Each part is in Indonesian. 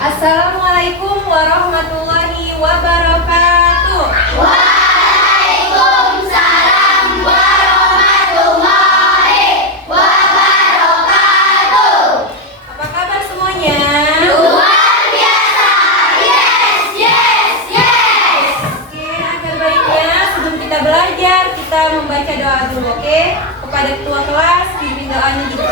Assalamualaikum warahmatullahi wabarakatuh. Waalaikumsalam warahmatullahi wabarakatuh. Apa kabar semuanya? Luar biasa. Yes, yes, yes. Oke, agar baiknya sebelum kita belajar, kita membaca doa dulu, oke? Kepada ketua kelas, pimpin doanya gitu.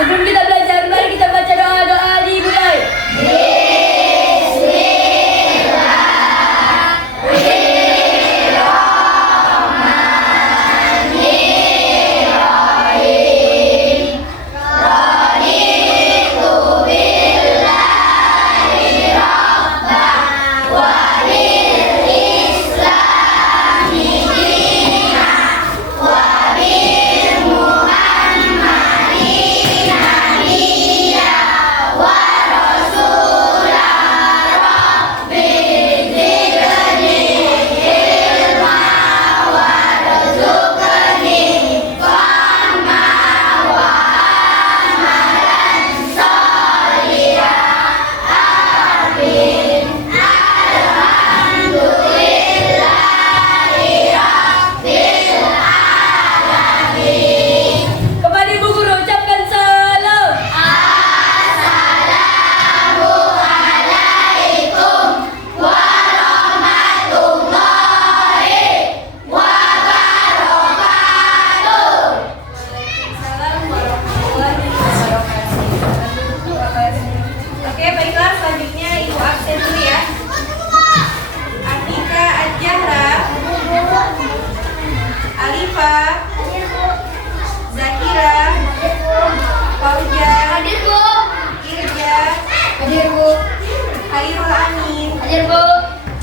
Sebelum kita belajar, mari kita baca doa-doa dimulai. Kepada ibu guru ucapkan salam. Assalamualaikum warahmatullahi wabarakatuh. Waalaikumsalam warahmatullahi wabarakatuh. Oke, baiklah, selanjutnya ibu absen dulu ya. Atika Al-Jahra, Alifah, Zakira, Fauja, Hadir, Bu. Irja, Hadir, Bu. Khairul Amin, Hadir, Bu.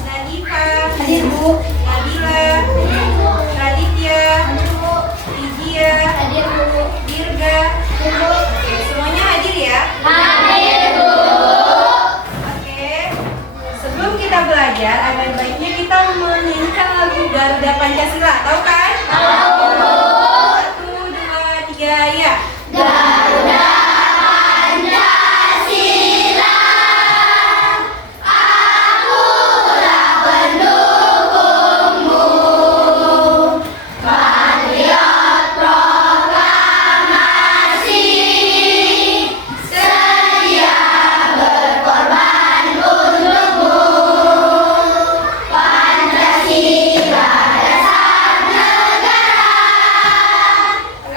Nadifah, Hadir, Bu. Nabila, Raditya, Ijia, Hadir, Bu. Dirga. Hadir, Bu. Oke, semuanya hadir ya. Hadir, Bu. Oke, sebelum kita belajar, ada baiknya kita menyanyikan lagu Garuda Pancasila, tahu kan? Tahu, Bu. 1, 2, 3, ya. Garuda Pancasila, akulah pendukungmu. Patriot proklamasi, sedia berkorban untukmu. Pancasila dasar negara,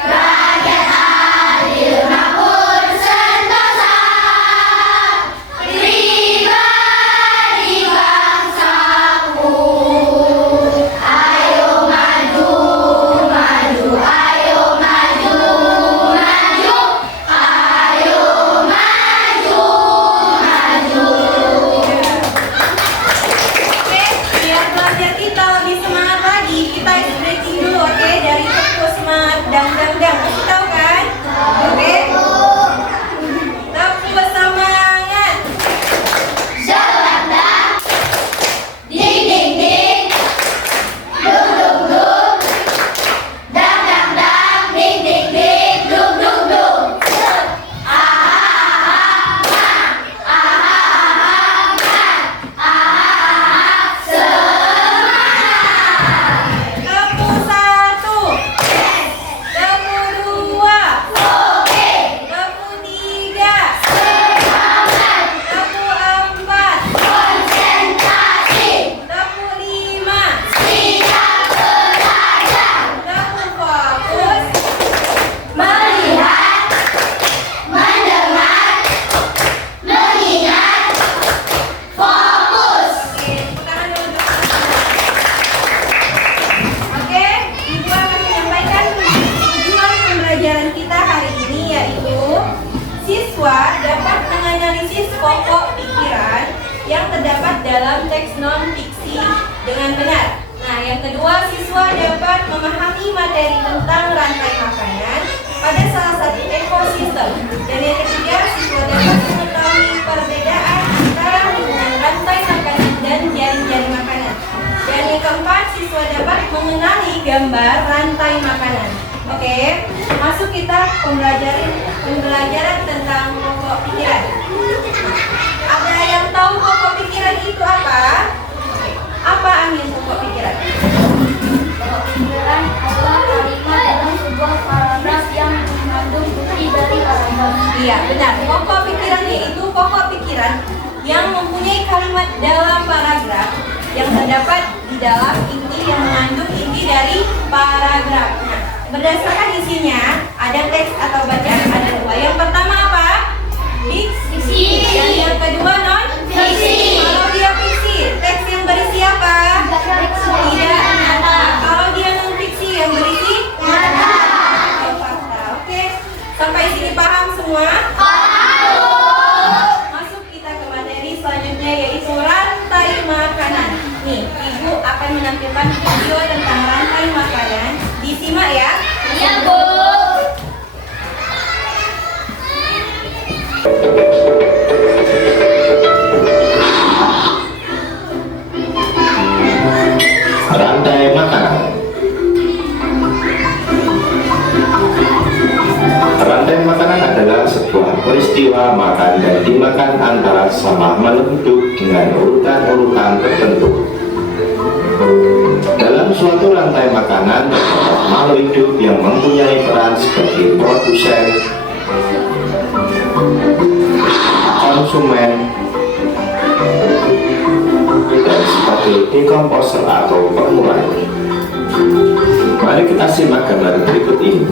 rakyat adil makmur sentosa, pribadi bangsaku. Ayo maju, maju, ayo maju, maju, ayo maju, maju. Oke, biar belajar kita lebih semangat lagi, kita stretching dulu, oke? Dari tepuk semangat, dang. Kasih tahu kan? Oke? Tepuk semangat. Jalan dah, ding ding ding, dung dung dung, dang dang dang, ding ding ding, dung dung dung. Tepuk 1, tepuk 2, Oke, tepuk 3, semangat, tepuk 4, konsentrasi, tepuk 5, siap belajar, tepuk fokus. melihat, mendengar, mengingat, fokus. Oke, tepuk tangan dulu. Oke, Ibu akan menyampaikan tujuan pembelajaran kita hari ini, yaitu siswa dapat menganalisis pokok pikiran yang terdapat dalam teks non-fiksi dengan benar. Nah, yang kedua, siswa dapat memahami materi tentang rantai makanan pada salah satu ekosistem. Dan yang ketiga, siswa dapat mengetahui perbedaan antara hubungan rantai makanan dan jaring-jaring makanan. Dan yang keempat, siswa siswa dapat mengenali gambar rantai makanan. Oke, masuk kita pembelajaran tentang pokok pikiran. Ada yang tahu pokok pikiran itu apa? Apa angin pokok pikiran? Pokok pikiran adalah kalimat dalam sebuah paragraf yang mengandung bukti dari paragraf. Iya, benar. Pokok pikiran yaitu pokok pikiran yang mempunyai kalimat dalam paragraf yang terdapat di dalam inti yang mengandung inti dari paragraf. Nah, berdasarkan isinya, ada teks atau bacaan ada dua. Yang pertama apa? Fiksi. Dan yang kedua non Fiksi. Kalau dia fiksi, teks yang berisi apa? Tidak nyata. Kalau dia non fiksi, yang berisi nyata. Atau fakta. Oke, sampai sini paham semua? Masuk kita ke materi selanjutnya yaitu rantai makanan. Nih, Ibu akan menampilkan video tentang rantai makanan. Disimak ya. Iya, Bu. Rantai makanan. Rantai makanan adalah sebuah peristiwa makan dan dimakan antara sama makhluk dengan urutan-urutan tertentu. Dalam suatu rantai makanan terdapat makhluk hidup yang mempunyai peran sebagai produsen, konsumen, dan sebagai dekomposer atau pengurai. Mari kita simak gambar berikut ini.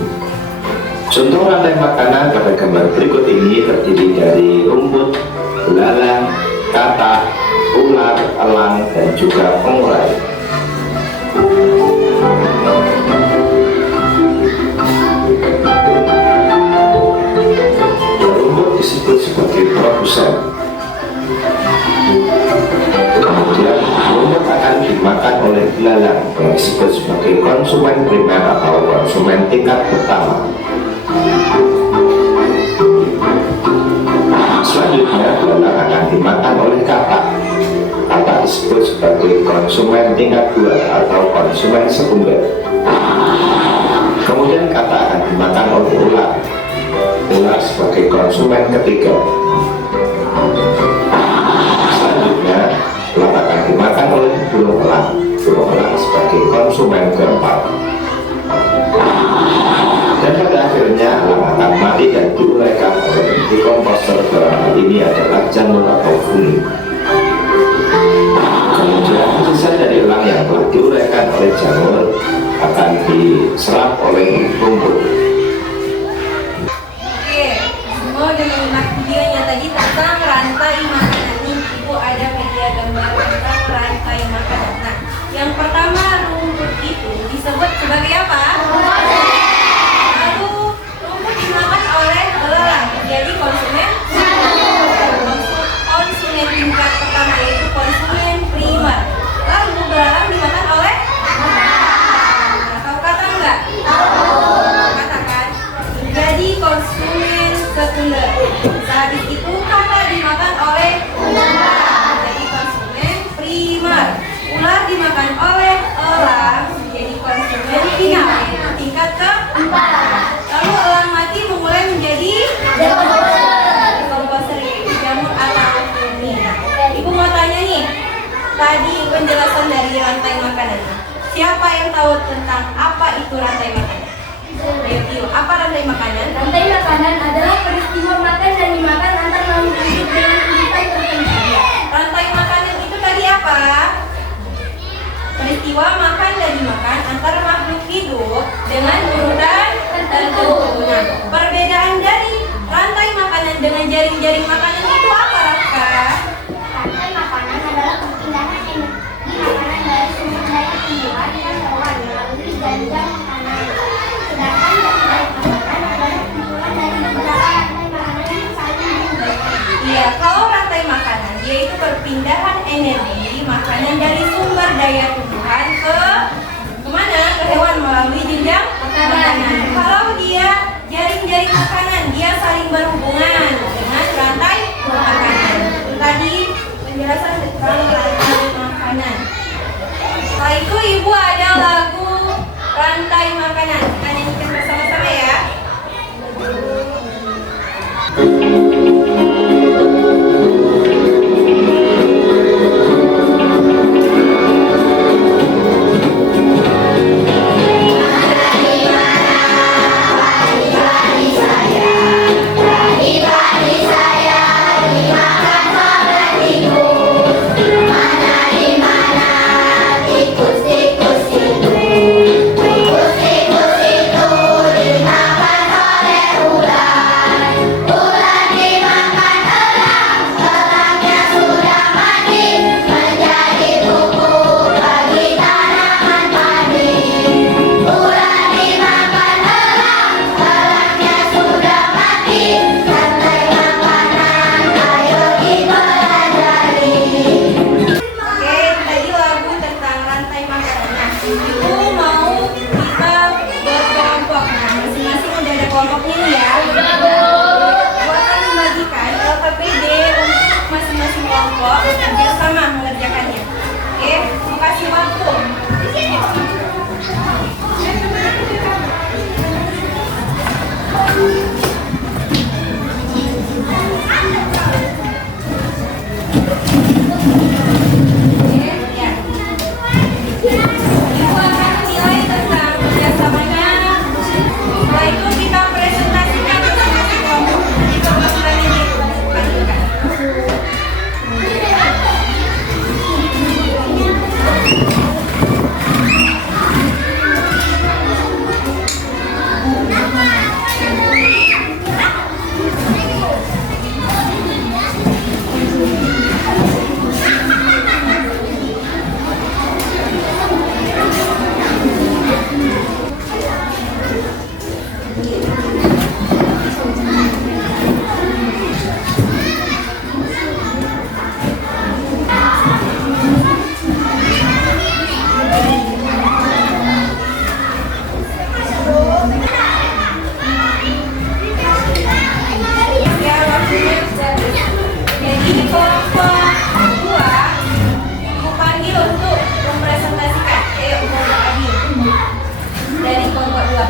Contoh rantai makanan pada gambar berikut ini terdiri dari rumput, belalang, katak, ular, elang, dan juga pengurai. Rumput disebut sebagai produsen. Kemudian rumput akan dimakan oleh belalang yang disebut sebagai konsumen primer atau konsumen tingkat pertama. Selanjutnya belalang akan dimakan oleh katak. Katak disebut sebagai konsumen tingkat 2 atau konsumen sekunder. Kemudian katak akan dimakan oleh ular. Ular sebagai konsumen ketiga. Selanjutnya ular akan dimakan oleh burung elang. Burung elang sebagai konsumen keempat. Dan pada akhirnya elang akan mati dan diuraikan oleh dekomposer. Dalam hal ini adalah jamur atau funi. Kemudian sisa dari elang yang telah diuraikan oleh jamur akan diserap oleh rumput. Oke, semua udah menyimak videonya tadi tentang rantai makanan. Nih, Ibu ada media gambar tentang rantai makanan. Nah, yang pertama rumput itu disebut sebagai apa? Lalu rumput dimakan oleh belalang. Jadi konsumen tingkat pertama yaitu konsumen primer. Lalu belalang dimakan oleh tahu kata enggak? Katakan. Jadi konsumen sekunder. Habis itu kata dimakan oleh ular. Jadi konsumen primer. Ular dimakan oleh elang. Jadi konsumen final. Tingkat keempat. Lalu elang mati memulai menjadi dekomposer yaitu jamur atau funi. Ibu mau tanya nih, tadi penjelasan dari rantai makanan. Siapa yang tahu tentang apa itu rantai makanan? Ayo, apa rantai makanan? Rantai makanan adalah peristiwa makan dan dimakan antar makhluk hidup dengan urutan tertentu. Rantai makanan itu tadi apa? Peristiwa makan dan dimakan antar makhluk hidup dengan urutan tertentu. Nah, perbedaan dari rantai makanan dengan jaring-jaring makanan itu apa, Raka? Rantai makanan adalah perpindahan energi makanan dari sumber daya tumbuhan ke hewan melalui jaringan makanan. Sedangkan jaring makanan adalah kumpulan dari beberapa rantai makanan yang saling berhubungan. Iya, kalau rantai makanan yaitu perpindahan energi makanan dari sumber daya tumbuhan ke kemana? Ke hewan melalui jenjang makanan. Kalau dia jaring-jaring makanan, dia saling berhubungan dengan rantai makanan. Tadi penjelasan tentang rantai makanan. Setelah itu Ibu ada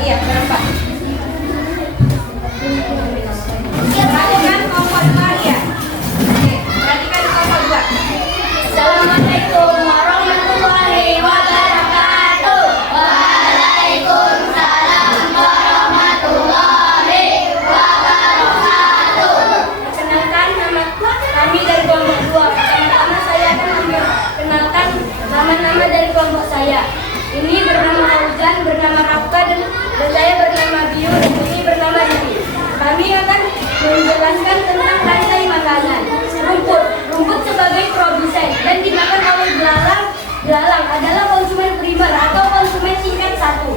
ya, berempat. Perhatikan kelompok 2 ya. Oke, perhatikan kelompok 2. Assalamualaikum warahmatullahi wabarakatuh. Waalaikumsalam warahmatullahi wabarakatuh. Perkenalkan, nama kami dari kelompok 2. Pertama-tama saya akan memperkenalkan nama-nama dari kelompok saya. Ini bernama Fauzan, bernama Rafka, dan saya bernama Biu, dan ini bernama Riri. Kami akan menjelaskan tentang rantai makanan. Rumput sebagai produsen dan dimakan oleh belalang. Belalang adalah konsumen primer atau konsumen tingkat 1.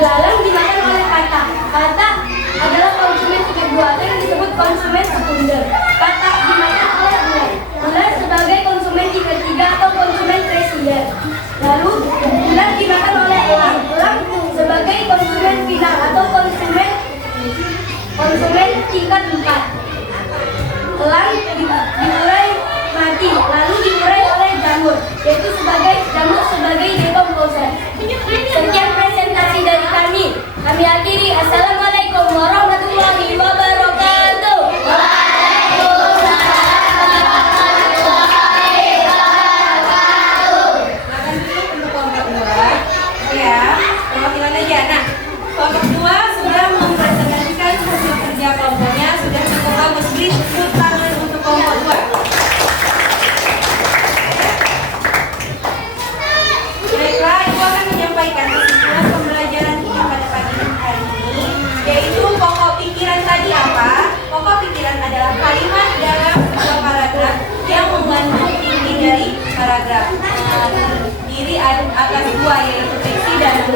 Belalang dimakan oleh katak. Katak adalah konsumen tingkat 2 atau yang disebut konsumen sekunder. Katak dimakan oleh ular. Ular sebagai konsumen tingkat 3 atau konsumen tersier. Lalu ular dimakan oleh elang. Elang sebagai konsumen final atau konsumen tingkat 4. Elang diurai mati, lalu diurai oleh jamur, yaitu jamur sebagai decomposer. Sekian presentasi dari kami. Kami akhiri. Assalamualaikum warahmatullahi wabarakatuh. Silakan duduk untuk kelompok 2. Ya, perwakilan aja. Nah, kelompok 2 sudah mempresentasikan hasil kerja kelompoknya, sudah cukup bagus. Beri tepuk tangan untuk kelompok 2. Baiklah, Ibu akan menyampaikan kesimpulan pembelajaran kita pada pagi hari ini, yaitu pokok pikiran tadi apa? Pokok pikiran adalah kalimat dalam sebuah paragraf yang mengandung inti dari paragraf. Terdiri atas 2, yaitu fiksi dan